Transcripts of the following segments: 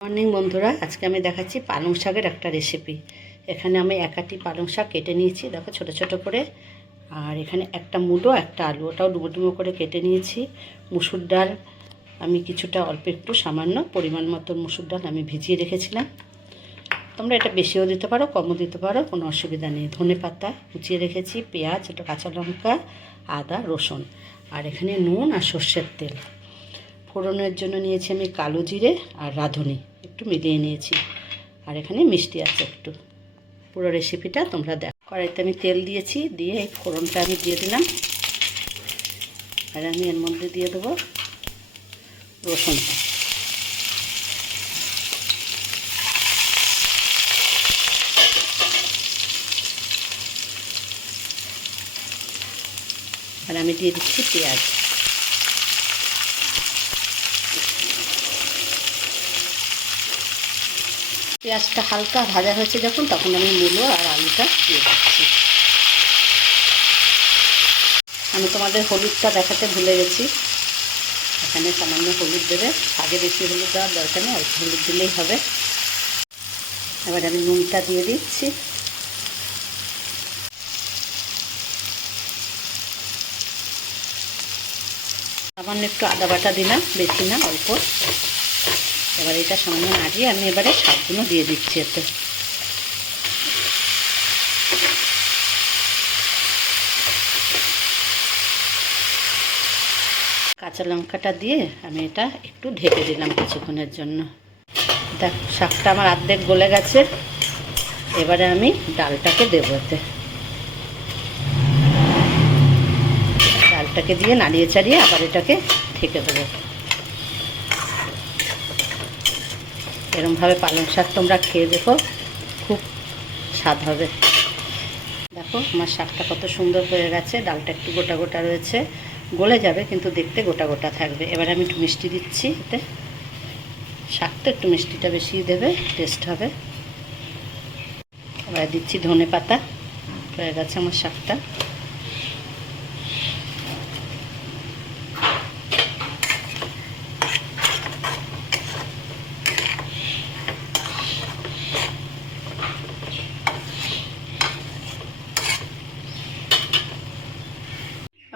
Morning বন্ধুরা, আজকে আমি দেখাচ্ছি পালং শাকের একটা রেসিপি। এখানে আমি একাটি পালং শাক কেটে নিয়েছি, দেখো ছোট ছোট করে। আর এখানে একটা মুলো, একটা আলু, ওটাও ডুবো ডুবো করে কেটে নিয়েছি। মুসুর ডাল আমি কিছুটা অল্প একটু সামান্য পরিমাণ মতো মুসুর ডাল আমি ভিজিয়ে রেখেছিলাম। তোমরা এটা বেশিও দিতে পারো, কমও দিতে পারো, কোনো অসুবিধা নেই। ধনে পাতা কুচিয়ে রেখেছি, পেঁয়াজ, একটা কাঁচা লঙ্কা, আদা, রসুন, আর এখানে নুন আর সর্ষের তেল। ফোড়নের জন্য নিয়েছি আমি কালো জিরে আর রাঁধুনি, একটু মিলিয়ে নিয়েছি। আর এখানে মিষ্টি আছে একটু। পুরো রেসিপিটা তোমরা দেখো। কড়াইতে আমি তেল দিয়েছি, দিয়ে এই ফোড়নটা আমি দিয়ে দিলাম। আর আমি এর মধ্যে দিয়ে দেবো রসুনটা। আর আমি দিয়ে দিচ্ছি পেঁয়াজ। পেঁয়াজটা হালকা ভাজা হয়েছে যখন, তখন আমি মূলো আর আলুটা দিয়ে দিচ্ছি। আমি তোমাদের হলুদটা দেখাতে ভুলে গেছি। এখানে সামান্য হলুদ দেবে, আগে বেশি হলুদ দেওয়ার দরকার নেই, অল্প হলুদ দিলেই হবে। এবার আমি নুনটা দিয়ে দিচ্ছি। সামান্য একটু আদা বাটা দিলাম, বেশি না, অল্প। এবার এটা সামান্য নাড়িয়ে আমি এবারে শাকগুলো দিয়ে দিচ্ছি এতে। কাঁচা লঙ্কাটা দিয়ে আমি এটা একটু ঢেকে দিলাম কিছুক্ষণের জন্য। দেখ, শাকটা আমার অর্ধেক গলে গেছে। এবারে আমি ডালটাকে দেবো এতে। ডালটাকে দিয়ে নাড়িয়ে চাড়িয়ে আবার এটাকে ঢেকে দেবো। এরকমভাবে পালং শাক তোমরা খেয়ে দেখো, খুব স্বাদ হবে। দেখো আমার শাকটা কত সুন্দর হয়ে গেছে। ডালটা একটু গোটা গোটা রয়েছে, গলে যাবে কিন্তু দেখতে গোটা গোটা থাকবে। এবার আমি একটু মিষ্টি দিচ্ছি এতে। শাকটা একটু মিষ্টিটা বেশি দেবে, টেস্ট হবে। এবার দিচ্ছি ধনে পাতা। হয়ে গেছে আমার শাকটা।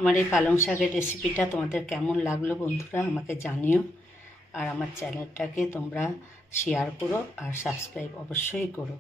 আমার এই পালং শাকের রেসিপিটা তোমাদের কেমন লাগলো বন্ধুরা আমাকে জানিও। আর আমার চ্যানেলটাকে তোমরা শেয়ার করো আর সাবস্ক্রাইব অবশ্যই করো।